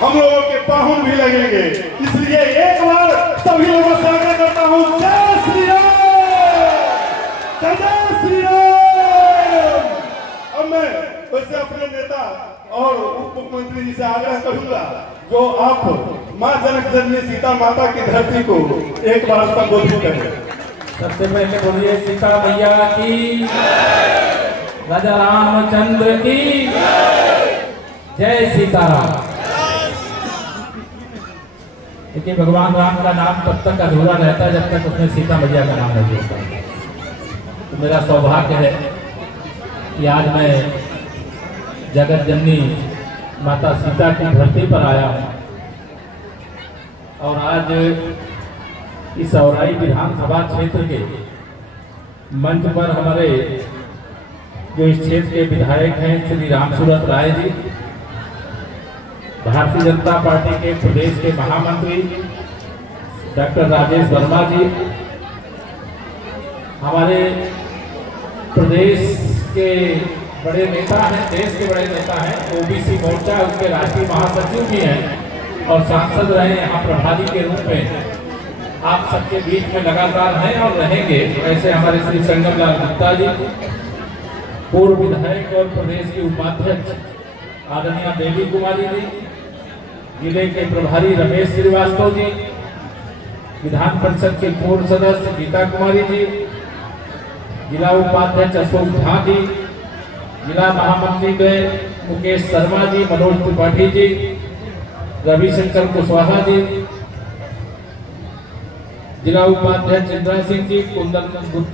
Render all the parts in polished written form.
हम लोगों के पाहुन भी लगेंगे। इसलिए एक बार सभी लोगों से आग्रह करता हूं, जय श्री राम, जय श्री राम। अब मैं वैसे अपने नेता और उप मुख्यमंत्री जी से आग्रह करूंगा, जो आप मां जनक जननी सीता माता की धरती को एक बार संबोधित करें। सबसे पहले बोलिए सीता मैया की, राजा रामचंद्र की जय सीताराम। देखिए, भगवान राम का नाम तब तक अधूरा रहता है जब तक उसमें सीता मैया का नाम नहीं होता। तो मेरा सौभाग्य है कि आज मैं जगत जननी माता सीता की धरती पर आया हूँ और आज इस औराई विधानसभा क्षेत्र के मंच पर हमारे जो इस क्षेत्र के विधायक हैं श्री रामसूरत राय जी, भारतीय जनता पार्टी के प्रदेश के महामंत्री डॉक्टर राजेश वर्मा जी, हमारे प्रदेश के बड़े नेता हैं, देश के बड़े नेता हैं, ओबीसी मोर्चा उसके राष्ट्रीय महासचिव भी हैं और सांसद रहे यहाँ प्रभारी के रूप में। आप सबके बीच में लगातार हैं और रहेंगे। ऐसे हमारे श्री संगम लाल गुप्ता जी, पूर्व विधायक और प्रदेश के उपाध्यक्ष आदरणीय देवी कुमारी जी, जिले के प्रभारी रमेश श्रीवास्तव जी, विधान परिषद के पूर्व सदस्य गीता कुमारी जी, जिला उपाध्यक्ष अशोक झा जी, जिला महामंत्री गए मुकेश शर्मा जी, मनोज त्रिपाठी जी, रविशंकर कुशवाहा जी, जिला उपाध्यक्ष इंद्रा सिंह जी, कुंदन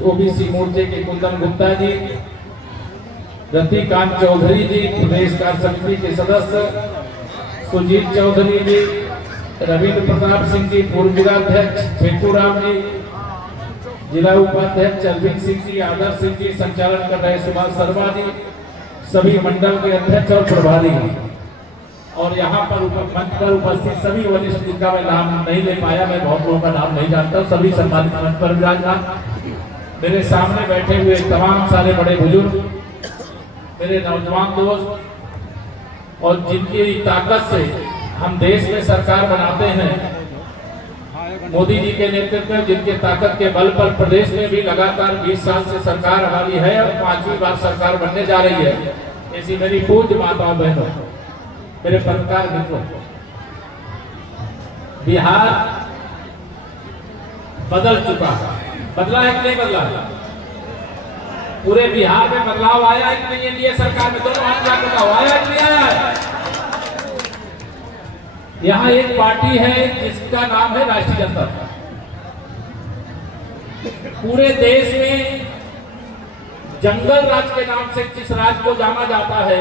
ओबीसी मोर्चे के कुंदन गुप्ता जी, रतिकांत चौधरी जी, प्रदेश कार्य समिति के सदस्य सुजीत चौधरी जी, रविंद्र प्रताप सिंह जी, पूर्व जिलाध्यक्ष फेटूराम जी, जिला उपाध्यक्ष अरविंद सिंह जी, आदर्श सिंह जी, संचालन कर रहे सुभाष शर्मा जी, सभी मंडल के अध्यक्ष और प्रभारी, और यहाँ पर मंच पर उपस्थित सभी वरिष्ठ जिनका मैं नाम नहीं ले पाया, मैं बहुत लोगों का नाम नहीं जानता, सभी सम्मानित मंच पर विराजमान, मेरे सामने बैठे हुए तमाम सारे बड़े बुजुर्ग, मेरे नौजवान दोस्त, और जिनकी ताकत से हम देश में सरकार बनाते हैं, मोदी जी के नेतृत्व में, जिनके ताकत के बल पर प्रदेश में भी लगातार 20 साल से सरकार हमारी है और 5वीं बार सरकार बनने जा रही है। ऐसी मेरी पूज्य माताओं बहनों, मेरे पत्रकार मित्रों, बिहार बदल चुका है। बदला है कि नहीं बदला? पूरे बिहार में बदलाव आया है कि नहीं? एनडीए सरकार में दोनों हाथ में बदलाव आया कि नहीं आया? यहाँ एक पार्टी है जिसका नाम है राष्ट्रीय जनता दल। पूरे देश में जंगल राज के नाम से जिस राज्य को जाना जाता है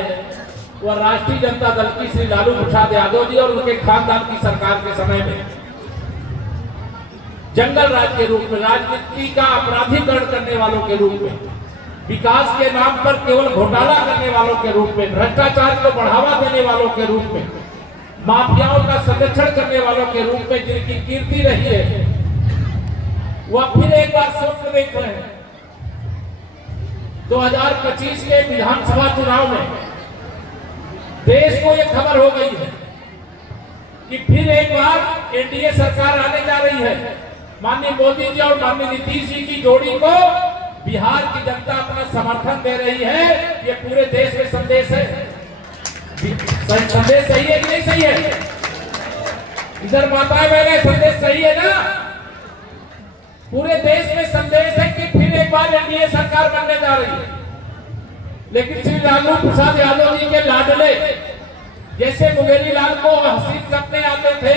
वह राष्ट्रीय जनता दल की श्री लालू प्रसाद यादव जी और उनके खानदान की सरकार के समय में जंगल राज के रूप में, राजनीति का अपराधीकरण करने वालों के रूप में, विकास के नाम पर केवल घोटाला करने वालों के रूप में, भ्रष्टाचार को बढ़ावा देने वालों के रूप में, माफियाओं का संरक्षण करने वालों के रूप में जिनकी कीर्ति रही है, वह फिर एक बार स्वप्न देख रहे हैं। 2025 के विधानसभा चुनाव में देश को यह खबर हो गई है कि फिर एक बार एनडीए सरकार आने जा रही है। माननीय मोदी जी और माननीय नीतीश जी की जोड़ी को बिहार की जनता अपना समर्थन दे रही है। ये पूरे देश में संदेश है। संदेश सही है कि नहीं सही है? इधर माताएं बहनें, संदेश सही है ना? पूरे देश में संदेश है कि फिर एक बार एनडीए सरकार बनने जा रही है। लेकिन श्री लालू प्रसाद यादव जी के लाडले जैसे मुंगेरी लाल को हसीन सपने आते थे,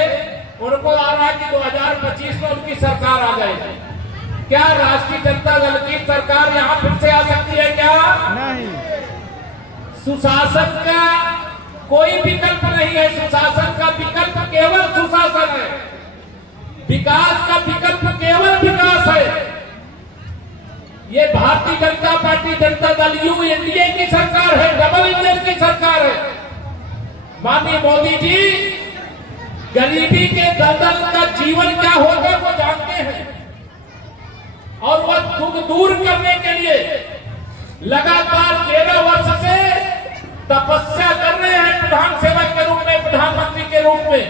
उनको आ रहा है कि 2025 में उनकी सरकार आ जाएगी। क्या राष्ट्रीय जनता दल की सरकार यहाँ फिर से आ सकती है क्या? नहीं। सुशासन का कोई विकल्प नहीं है। सुशासन का विकल्प केवल सुशासन है। विकास का विकल्प केवल विकास है। ये Bharatiya Janata party, Janata Dal you NDA की सरकार है, डबल इंजन की सरकार है। माननीय मोदी जी गरीबी के दलदल का जीवन क्या होगा वो जानते हैं और वह दुख दूर करने के लिए लगातार 13 वर्ष से तपस्या कर रहे हैं प्रधान सेवक के रूप में, प्रधानमंत्री के रूप में,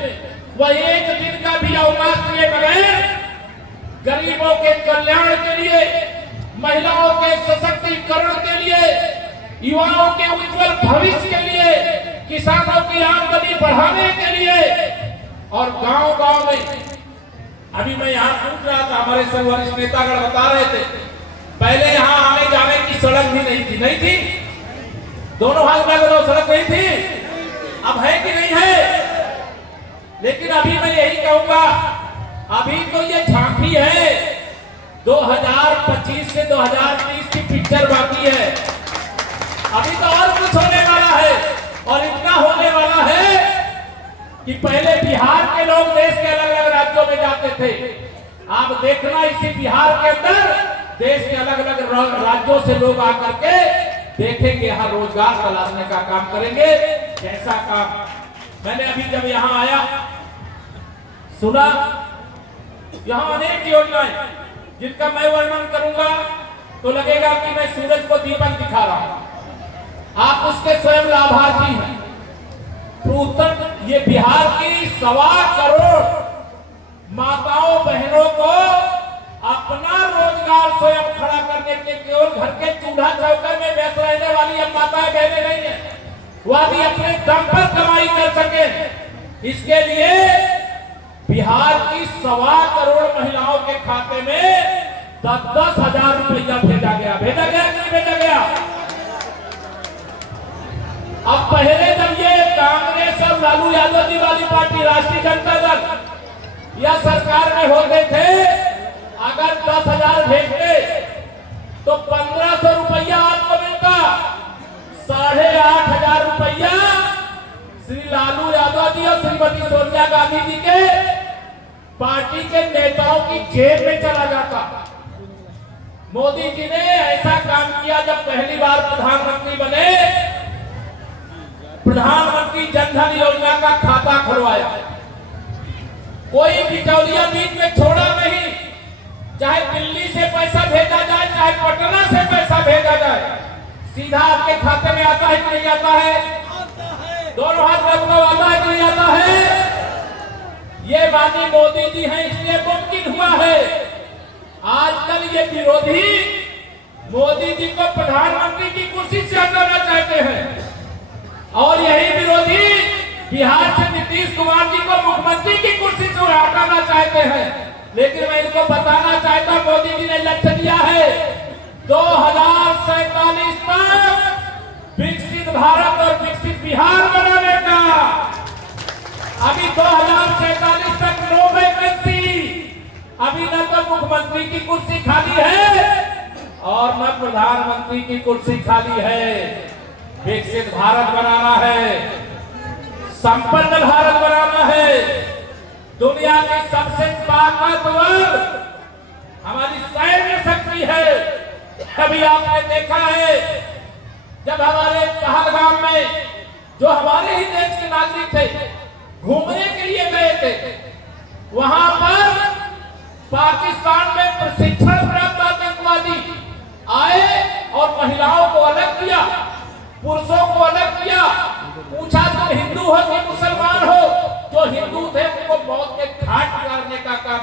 वह एक दिन का भी अवकाश लिए बगैर गरीबों के कल्याण के लिए, महिलाओं के सशक्तिकरण के लिए, युवाओं के उज्जवल भविष्य के लिए, किसानों की आमदनी बढ़ाने के लिए और गांव-गांव में। अभी मैं यहाँ पूछ रहा था, हमारे सब वरिष्ठ नेतागण बता रहे थे, पहले यहाँ आने जाने की सड़क भी नहीं थी, दोनों हाथ में दोनों सड़क नहीं थी, अब है कि नहीं है? लेकिन अभी मैं यही कहूंगा, अभी तो ये झांकी है, 2025 से 2030 की पिक्चर बाकी है, अभी तो और कुछ होने वाला है। और इतना होने वाला है कि पहले बिहार के लोग देश के अलग अलग राज्यों में जाते थे, आप देखना इसी बिहार के अंदर देश के अलग अलग राज्यों से लोग आकर के देखेंगे, यहाँ रोजगार तलाशने का काम करेंगे। कैसा काम, मैंने अभी जब यहाँ आया सुना, यहाँ अनेक योजनाएं जिनका मैं वर्णन करूंगा तो लगेगा कि मैं सूरज को दीपक दिखा रहा हूं, आप उसके स्वयं लाभार्थी हैं। ये बिहार की 1.25 करोड़ माताओं बहनों को अपना रोजगार स्वयं खड़ा करने के, केवल घर के चूल्हा चौका में व्यस्त रहने वाली अब माताएं बहनें नहीं है, वह भी अपने दम पर कमाई कर सके। इसके लिए बिहार की 1.25 करोड़ महिलाओं के खाते में 10-10 हजार रुपया भेजा गया कि नहीं भेजा गया? अब पहले जब ये कांग्रेस और लालू यादव जी वाली पार्टी, राष्ट्रीय जनता दल या सरकार में होते थे, अगर 10,000 भेजते तो 1,500 रुपया आपको मिलता, 8,500 रुपया श्री लालू यादव जी और श्रीमती सोनिया गांधी जी के पार्टी के नेताओं की जेब में चला जाता। मोदी जी ने ऐसा काम किया, जब पहली बार प्रधानमंत्री बने, प्रधानमंत्री जनधन योजना का खाता खुलवाया, कोई बिचौलिया बीच में छोड़ा नहीं, चाहे दिल्ली से पैसा भेजा जाए, चाहे पटना से पैसा भेजा जाए, सीधा आपके खाते में आता है कि नहीं आता है? दोनों हाथ में आता है कि नहीं आता है? ये बानी मोदी जी हैं, इसलिए मुमकिन हुआ है। आजकल ये विरोधी मोदी जी को प्रधानमंत्री की कुर्सी से हटाना चाहते हैं और यही विरोधी बिहार से नीतीश कुमार जी को मुख्यमंत्री की कुर्सी से हटाना चाहते हैं। लेकिन मैं इनको बताना चाहता हूं, मोदी जी ने लक्ष्य दिया है 2047 तक विकसित भारत और विकसित बिहार बनाने का। अभी 2047 तक नो वैकेंसी, अभी न तो मुख्यमंत्री की कुर्सी खाली है और न प्रधानमंत्री की कुर्सी खाली है। विकसित भारत बनाना है, संपन्न भारत बनाना है, दुनिया की सबसे ताकतवर हमारी सैन्य शक्ति है। अभी आपने देखा है, जब हमारे पहलगाम में जो हमारे ही देश के नागरिक थे, घूमने के लिए गए थे, वहां पर पाकिस्तान में प्रशिक्षण प्राप्त आतंकवादी आए और महिलाओं को अलग किया, पुरुषों को अलग किया, पूछा तुम हिंदू हो कि मुसलमान हो? जो हिंदू थे उनको मौत के घाट उतारने का काम